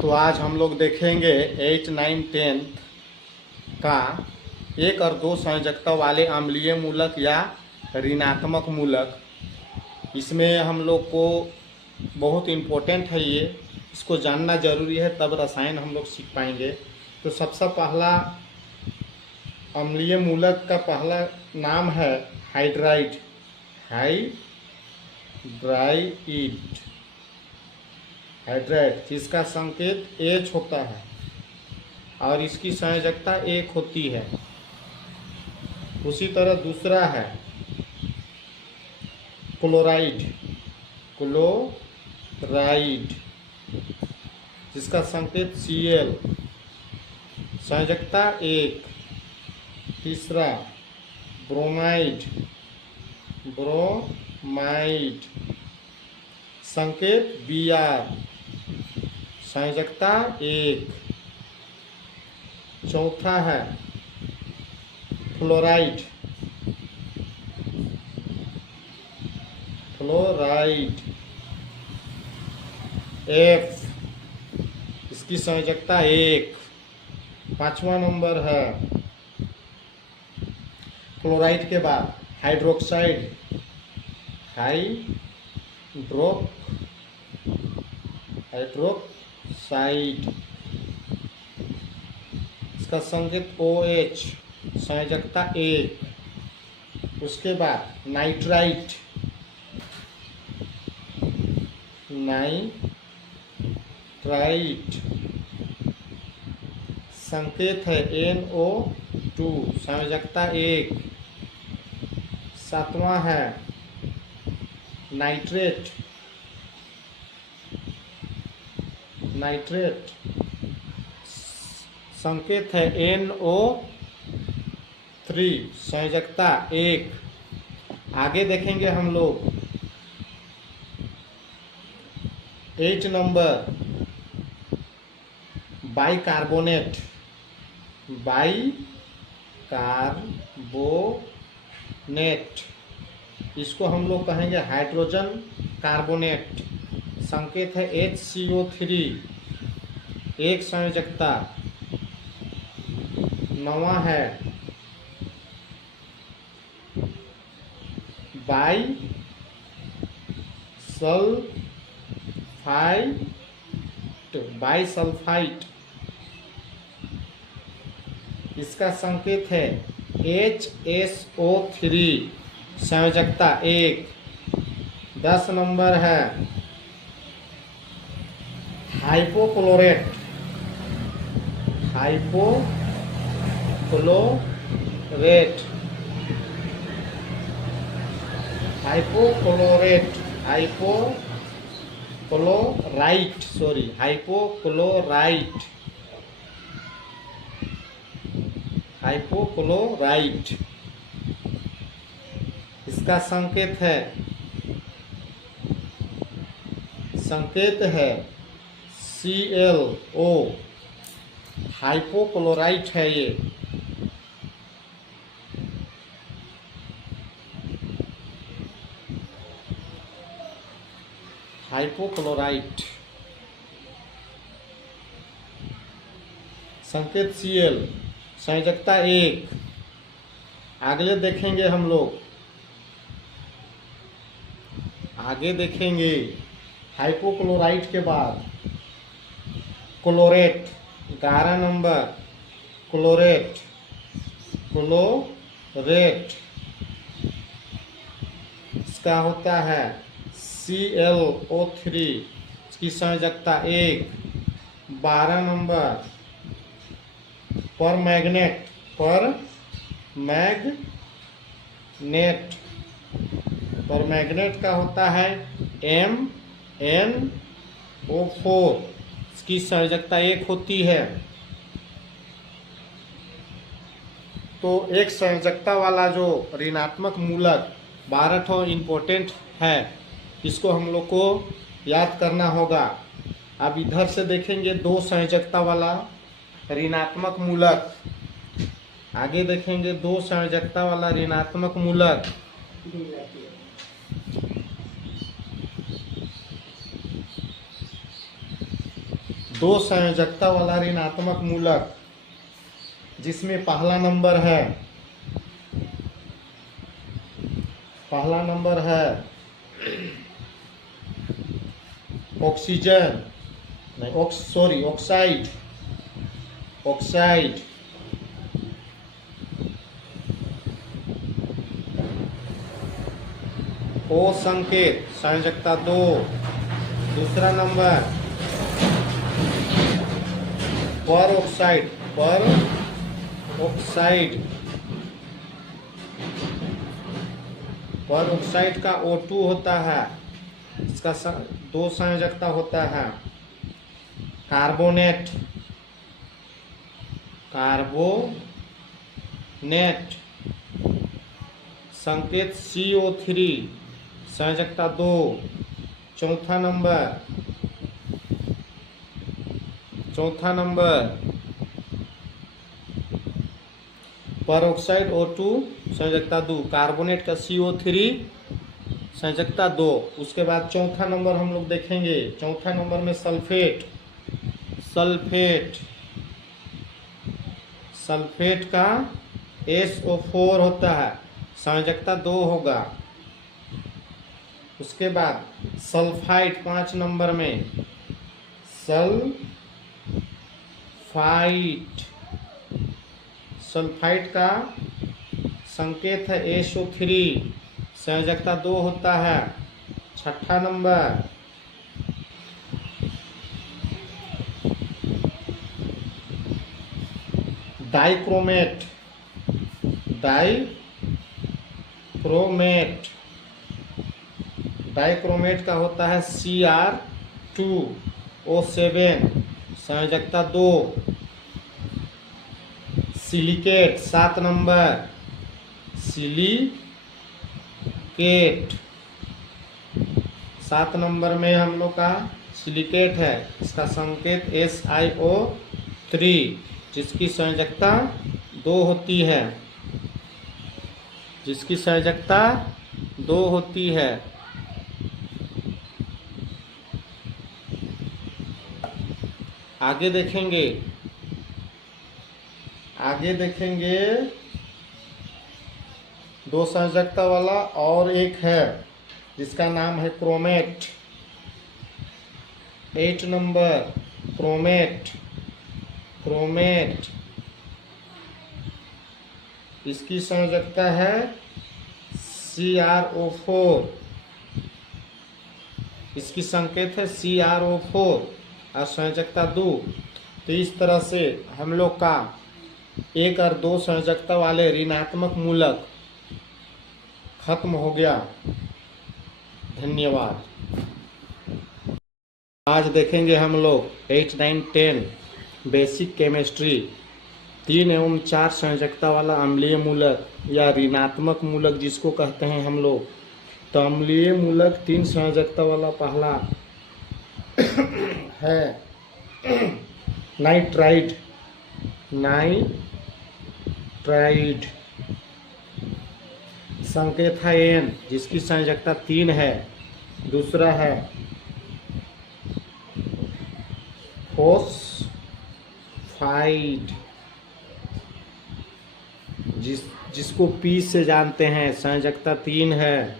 तो आज हम लोग देखेंगे 8, 9, 10 का एक और दो संयोजकता वाले अम्लीय मूलक या ऋणात्मक मूलक। इसमें हम लोग को बहुत इम्पोर्टेंट है ये, इसको जानना जरूरी है, तब रसायन हम लोग सीख पाएंगे। तो सबसे पहला अम्लीय मूलक का पहला नाम है हाइड्राइड। हाइड्राइड जिसका संकेत H होता है और इसकी संयोजकता 1 होती है। उसी तरह दूसरा है क्लोराइड जिसका संकेत Cl, संयोजकता 1। तीसरा ब्रोमाइड संकेत Br, संयोजकता 1। चौथा है फ्लोराइड F, इसकी संयोजकता 1। पांचवा नंबर है क्लोराइड के बाद हाइड्रोक्साइड इसका संकेत OH, संयोजकता 1। उसके बाद नाइट्राइट संकेत है NO2, संयोजकता 1। सातवां है नाइट्रेट संकेत है NO3, संयोजकता 1। आगे देखेंगे हम लोग 8 नंबर बाइकार्बोनेट। इसको हम लोग कहेंगे हाइड्रोजन कार्बोनेट, संकेत है HCO3, 1 संयोजकता। नवा है बाइसल्फाइट, इसका संकेत है HSO3, संयोजकता 1। 10 नंबर है हाइपोक्लोरेट हाइपोक्लोराइट, इसका संकेत है ClO, हाइपोक्लोराइट है ये। हाइपोक्लोराइट संकेत Cl, संयोजकता 1। अगले देखेंगे हम लोग, हाइपोक्लोराइट के बाद क्लोरेट। 11 नंबर क्लोरेट इसका होता है ClO3, इसकी संयोजकता 1। 12 नंबर परमैग्नेट का होता है MnO4, इसकी संयोजकता 1 होती है। तो एक संयोजकता वाला जो ऋणात्मक मूलक 12 इम्पोर्टेंट है, इसको हम लोग को याद करना होगा। अब इधर से देखेंगे 2 संयोजकता वाला ऋणात्मक मूलक। आगे देखेंगे 2 संयोजकता वाला ऋणात्मक मूलक। दो संयोजकता वाला ऋणात्मक मूलक जिसमें पहला नंबर है ऑक्सीजन नहीं ऑक्साइड ओ संकेत संयोजकता 2। दूसरा नंबर पर ऑक्साइड का O2 होता है, इसका दो संयोजकता होता है। कार्बोनेट संकेत CO3 संयोजकता 2। चौथा नंबर परऑक्साइड O2 संयोजकता 2, कार्बोनेट का CO3 संयोजकता 2। उसके बाद चौथा नंबर हम लोग देखेंगे। चौथा नंबर में सल्फेट का SO4 होता है, संयोजकता 2 होगा। उसके बाद सल्फाइड 5 नंबर में सल्फाइड का संकेत है SO3, संयोजकता 2 होता है। छठा नंबर डाइक्रोमेट का होता है Cr2O7, संयोजकता 2। Silicate 7 number silicate 7 number में हम लोग का सिलिकेट है, इसका संकेत SiO3, जिसकी संयोजकता 2 होती है। आगे देखेंगे दो संयोजकता वाला और एक है जिसका नाम है क्रोमेट। 8 नंबर क्रोमेट इसकी संयोजकता है CrO4, इसकी संकेत है CrO4 और संयोजकता 2। तो इस तरह से हम लोग का 1 और 2 संयोजकता वाले ऋणात्मक मूलक खत्म हो गया। धन्यवाद। आज देखेंगे हम लोग 8, 9, 10 बेसिक केमिस्ट्री 3 एवं 4 संयोजकता वाला अम्लीय मूलक या ऋणात्मक मूलक जिसको कहते हैं हम लोग। तो अम्लीय मूलक 3 संयोजकता वाला पहला है नाइट्राइड संकेत है N, जिसकी संयोजकता 3 है। दूसरा है फोस्फाइड जिसको P से जानते हैं, संयोजकता 3 है।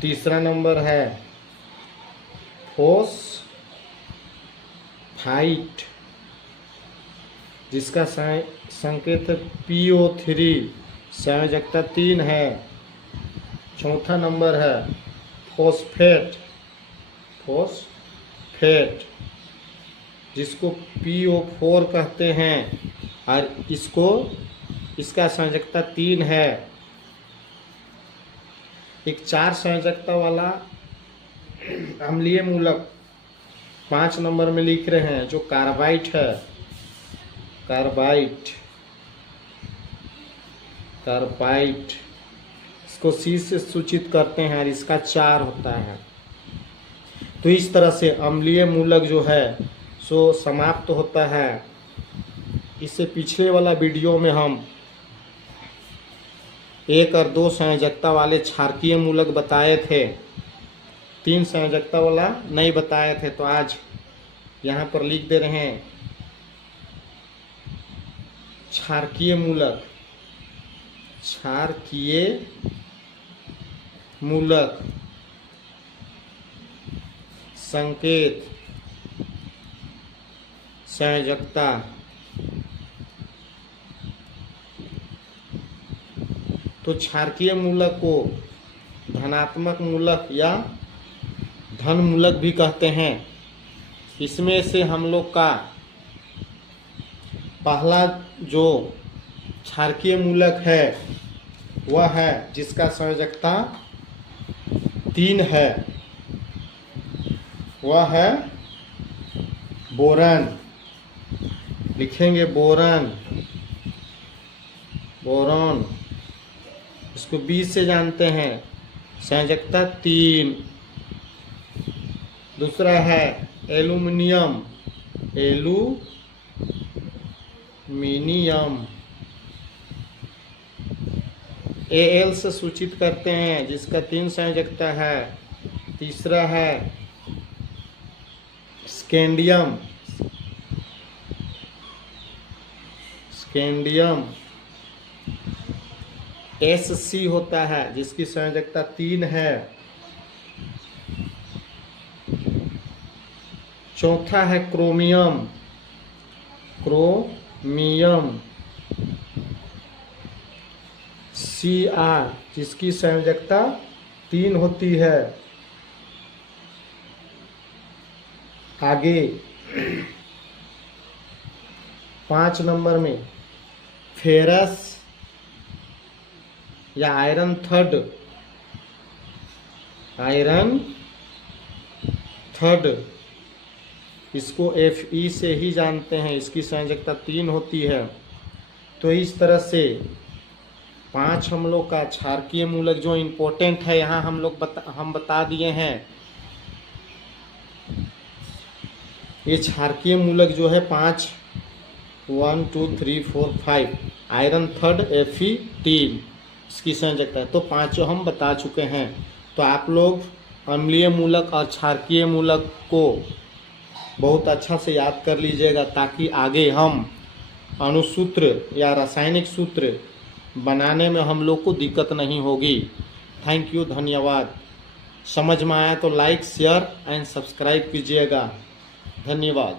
तीसरा नंबर है फोस्फाइट जिसका संकेत है PO3, संयोजकता 3 है। चौथा नंबर है फोस्फेट जिसको PO4 कहते हैं और इसका संयोजकता 3 है। एक 4 संयोजकता वाला अम्लीय मूलक 5 नंबर में लिख रहे हैं जो कार्बाइड है। कार्बाइड इसको C से सूचित करते हैं और इसका 4 होता है। तो इस तरह से अम्लीय मूलक जो है सो समाप्त होता है। इससे पिछले वाला वीडियो में हम 1 और 2 संयोजकता वाले क्षारकीय मूलक बताए थे, 3 संयोजकता वाला नहीं बताए थे। तो आज यहाँ पर लिख दे रहे हैं क्षारकीय मूलक, क्षारकीय मूलक संकेत संयोजकता। तो क्षारकीय मूलक को धनात्मक मूलक या धन मूलक भी कहते हैं। इसमें से हम लोग का पहला जो क्षारकीय मूलक है वह है जिसका संयोजकता 3 है, वह है बोरन। लिखेंगे बोरन, बोरॉन, इसको 20 से जानते हैं, संयोजकता 3। दूसरा है एल्यूमिनियम, एल्यूमिनियम Al से सूचित करते हैं जिसका 3 संयोजकता है। तीसरा है स्कैंडियम, स्कैंडियम Sc होता है जिसकी संयोजकता 3 है। चौथा है क्रोमियम, क्रोमियम Cr जिसकी संयोजकता 3 होती है। आगे 5 नंबर में फेरस या आयरन थर्ड, आयरन थर्ड, इसको Fe से ही जानते हैं, इसकी संयोजकता 3 होती है। तो इस तरह से 5 हम लोग का क्षारकीय मूलक जो इम्पोर्टेंट है यहाँ हम बता दिए हैं। ये क्षारकीय मूलक जो है 5 1 2 3 4 5 आयरन थर्ड Fe 3 इसकी संयोजकता है। तो 5 हम बता चुके हैं। तो आप लोग अम्लीय मूलक और क्षारकीय मूलक को बहुत अच्छा से याद कर लीजिएगा ताकि आगे हम अणुसूत्र या रासायनिक सूत्र बनाने में हम लोग को दिक्कत नहीं होगी। थैंक यू, धन्यवाद। समझ में आया तो लाइक शेयर एंड सब्सक्राइब कीजिएगा। धन्यवाद।